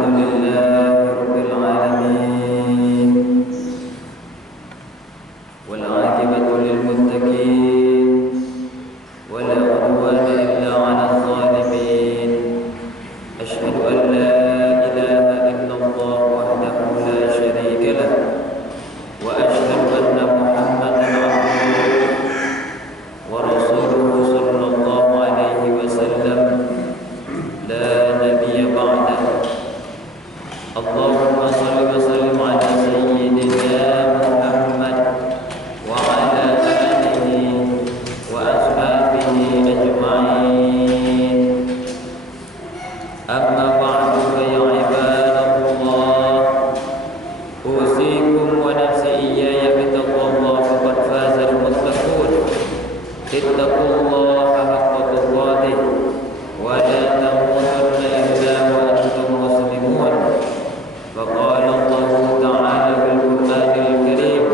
Alhamdulillahi rabbil alamin wal 'aqibatu lil muttaqin wala 'udwana illa 'alal zalimin. Asyhadu an la ilaha illallah wahdahu la syarika lah wa asyhadu anna Muhammadan 'abduhu wa rasuluhu sallallahu alaihi wasallam la nabiyya ba'da. Allahumma shalli wa sallim ala sayyidina Muhammad wa ala alihi wa ashabihi ajma'in. Amma ba'du fa ya ibadallah, usikum wa nafsi iyaya bittaqwallah faqad fazal muttaqun. Ittaqullaha haqqa tuqatih wa la tamutunna illa wa antum muslimun. فقال الله تعالى في القرآن الكريم: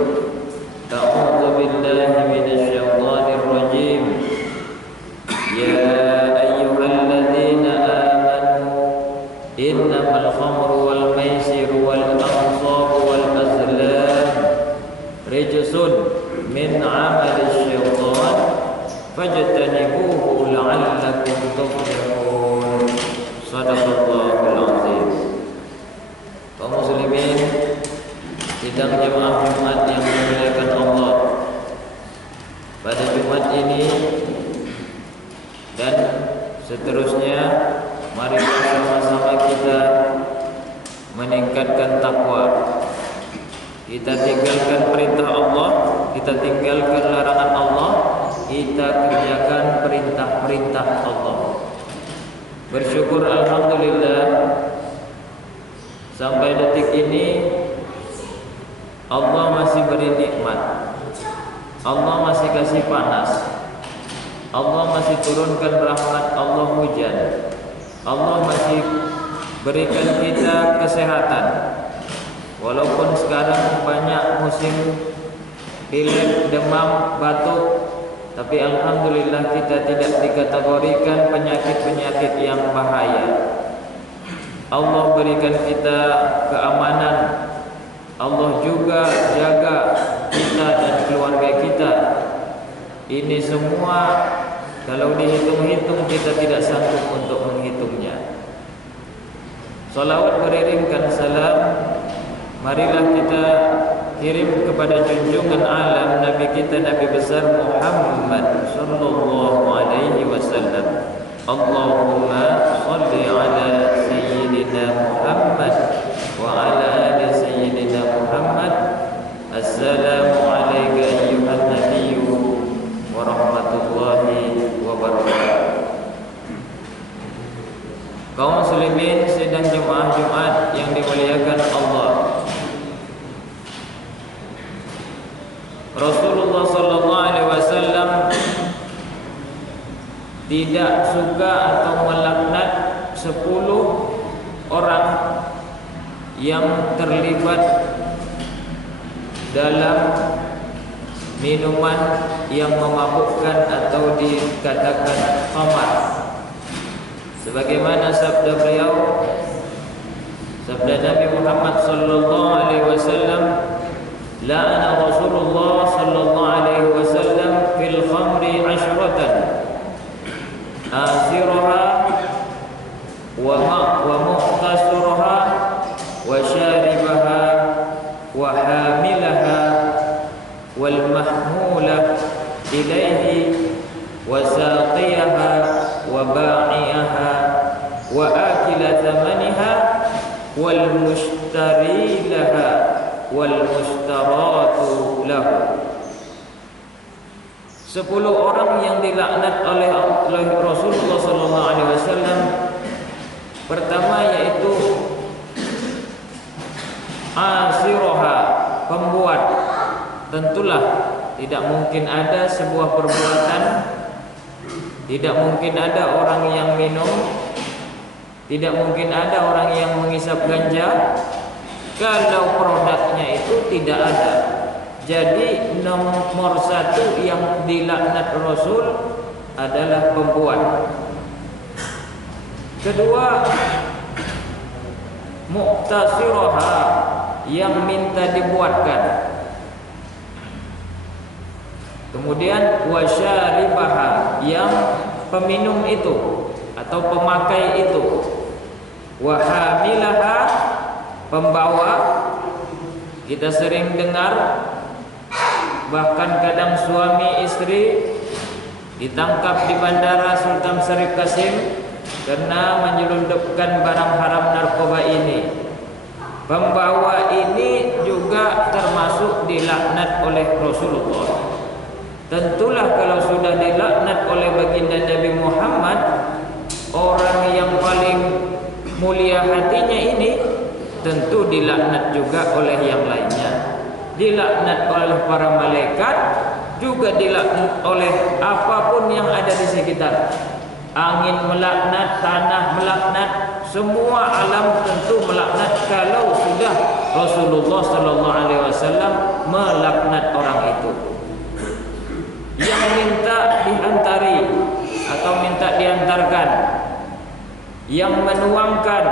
أعوذ بالله من الشيطان الرجيم. يا أيها الذين آمنوا إنما الخمر والميسر والأنصاب والأزلام رجس من عمل الشيطان فاجتنبوه لعلكم تفلحون. صدق الله العظيم. Kaum muslimin, sidang jemaah Jumat yang dimuliakan Allah, pada Jumat ini dan seterusnya, mari bersama-sama kita meningkatkan takwa. Kita tinggalkan perintah Allah, kita tinggalkan larangan Allah, kita kerjakan perintah-perintah Allah. Bersyukur alhamdulillah, sampai detik ini Allah masih beri nikmat. Allah masih kasih panas. Allah masih turunkan rahmat, Allah hujan. Allah masih berikan kita kesehatan. Walaupun sekarang banyak musim pilek, demam, batuk, tapi alhamdulillah kita tidak dikategorikan penyakit-penyakit yang bahaya. Allah berikan kita keamanan. Allah juga jaga kita dan keluarga kita. Ini semua kalau dihitung-hitung kita tidak sanggup untuk menghitungnya. Salawat beriringkan salam, marilah kita kirim kepada junjungan alam Nabi kita, Nabi besar Muhammad sallallahu alaihi wasallam. Allahumma shalli ala sayyidina Muhammad wa ala ali sayyidina Muhammad. Assalamu alayka ayyuhan nabiyyu wa rahmatullahi wa barakatuh. Kaum muslimin sidang jemaah Jumat yang dimuliakan Allah, Rasulullah sallallahu alaihi wasallam tidak suka atau melaknat 10 orang yang terlibat dalam minuman yang memabukkan atau dikatakan khamar. Sebagaimana sabda beliau, sabda Nabi Muhammad sallallahu alaihi wasallam, la'ana Rasulullah sallallahu alaihi wasallam fil khamri asyratan asiraha wa muqtasiraha wa syaribaha wa hamilaha wal mahmula ilaihi wa saqiyaha wa ba'iyaha wa akila thamaniha wal mushtari laha wal mustaratu lahu. 10 orang yang dilaknat oleh Rasulullah sallallahu alaihi wasallam. Pertama yaitu asiraha, pembuat. Tentulah tidak mungkin ada sebuah perbuatan, tidak mungkin ada orang yang minum, tidak mungkin ada orang yang menghisap ganja kalau produknya itu tidak ada. Jadi nomor 1 yang dilaknat Rasul adalah pembuat. Kedua, muqtasiraha, yang minta dibuatkan. Kemudian wasyaribaha, yang peminum itu atau pemakai itu. Wahamilaha, pembawa. Kita sering dengar, bahkan kadang suami istri ditangkap di Bandara Sultan Syarif Kasim karena menyelundupkan barang haram narkoba ini. Pembawa ini juga termasuk dilaknat oleh Rasulullah. Tentulah kalau sudah dilaknat oleh baginda Nabi Muhammad, orang yang paling mulia hatinya ini tentu dilaknat juga oleh yang lainnya. Dilaknat oleh para malaikat, juga dilaknat oleh apapun yang ada di sekitar. Angin melaknat, tanah melaknat, semua alam tentu melaknat kalau sudah Rasulullah sallallahu alaihi wasallam melaknat orang itu. Yang minta dihantari atau minta diantarkan, yang menuangkan,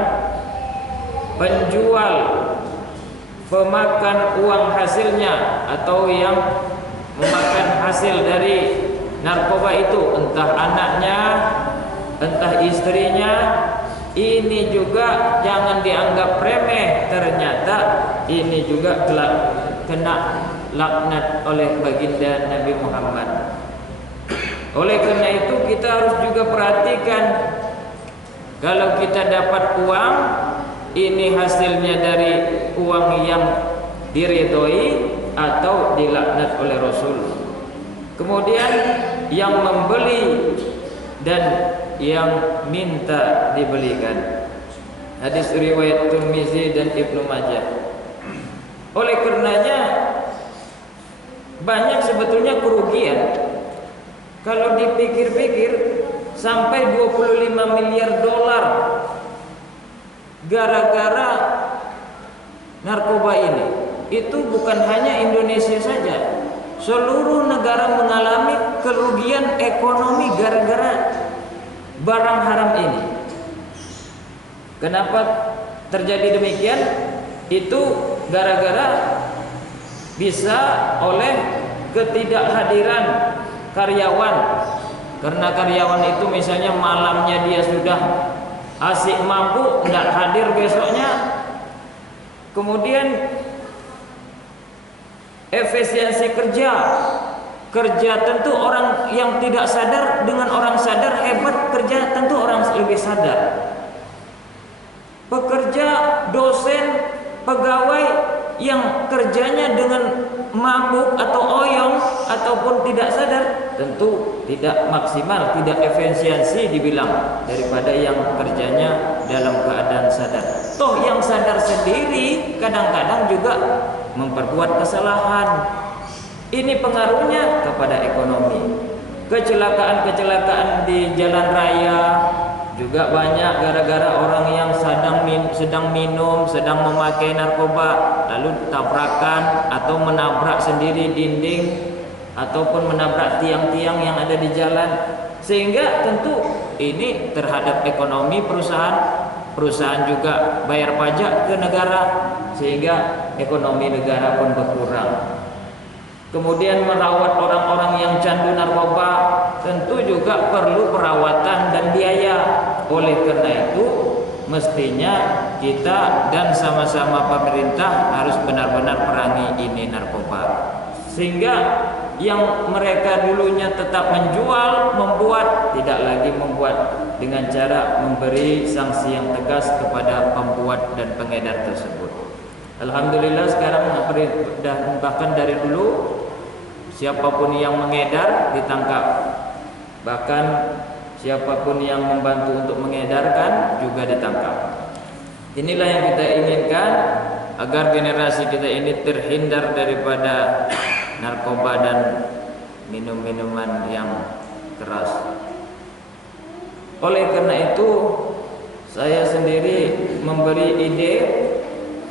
penjual, pemakan uang hasilnya atau yang memakan hasil dari narkoba itu, entah anaknya, entah istrinya, ini juga jangan dianggap remeh. Ternyata ini juga kena laknat oleh baginda Nabi Muhammad. Oleh karena itu kita harus juga perhatikan, kalau kita dapat uang, ini hasilnya dari uang yang diridhoi atau dilaknat oleh Rasul. Kemudian yang membeli dan yang minta dibelikan. Hadis riwayat Tirmizi dan Ibnu Majah. Oleh karenanya banyak sebetulnya kerugian. Kalau dipikir-pikir sampai 25 miliar dolar gara-gara narkoba ini. Itu bukan hanya Indonesia saja. Seluruh negara mengalami kerugian ekonomi gara-gara barang haram ini. Kenapa terjadi demikian? Itu gara-gara bisa oleh ketidakhadiran karyawan. Karena karyawan itu misalnya malamnya dia sudah asik mampu, tidak hadir besoknya. Kemudian efisiensi kerja tentu orang yang tidak sadar dengan orang sadar hebat kerja, tentu orang lebih sadar. Pekerja, dosen, pegawai yang kerjanya dengan mabuk atau oyong ataupun tidak sadar tentu tidak maksimal, tidak efisiensi dibilang daripada yang kerjanya dalam keadaan sadar. Toh yang sadar sendiri kadang-kadang juga memperbuat kesalahan. Ini pengaruhnya kepada ekonomi. Kecelakaan-kecelakaan di jalan raya juga banyak gara-gara orang yang sedang minum, sedang memakai narkoba, lalu tabrakan atau menabrak sendiri dinding ataupun menabrak tiang-tiang yang ada di jalan, sehingga tentu ini terhadap ekonomi perusahaan juga bayar pajak ke negara, sehingga ekonomi negara pun berkurang. Kemudian merawat orang-orang yang candu narkoba tentu juga perlu perawatan dan biaya. Oleh karena itu mestinya kita dan sama-sama pemerintah harus benar-benar perangi ini narkoba, sehingga yang mereka dulunya tetap menjual, membuat, tidak lagi membuat, dengan cara memberi sanksi yang tegas kepada pembuat dan pengedar tersebut. Alhamdulillah sekarang bahkan dari dulu siapapun yang mengedar ditangkap, bahkan siapapun yang membantu untuk mengedarkan juga ditangkap. Inilah yang kita inginkan, agar generasi kita ini terhindar daripada narkoba dan minum-minuman yang keras. Oleh karena itu saya sendiri memberi ide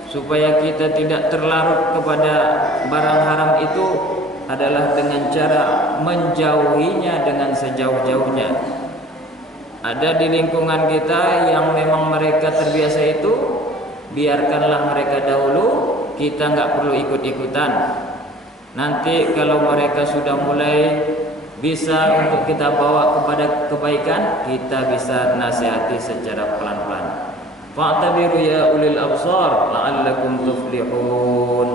supaya kita tidak terlarut kepada barang haram itu adalah dengan cara menjauhinya dengan sejauh-jauhnya. Ada di lingkungan kita yang memang mereka terbiasa itu, biarkanlah mereka dahulu, kita nggak perlu ikut-ikutan. Nanti kalau mereka sudah mulai bisa untuk kita bawa kepada kebaikan, kita bisa nasihati secara pelan-pelan. Fa'tabiru ya ulil absar la'allakum tuflihun.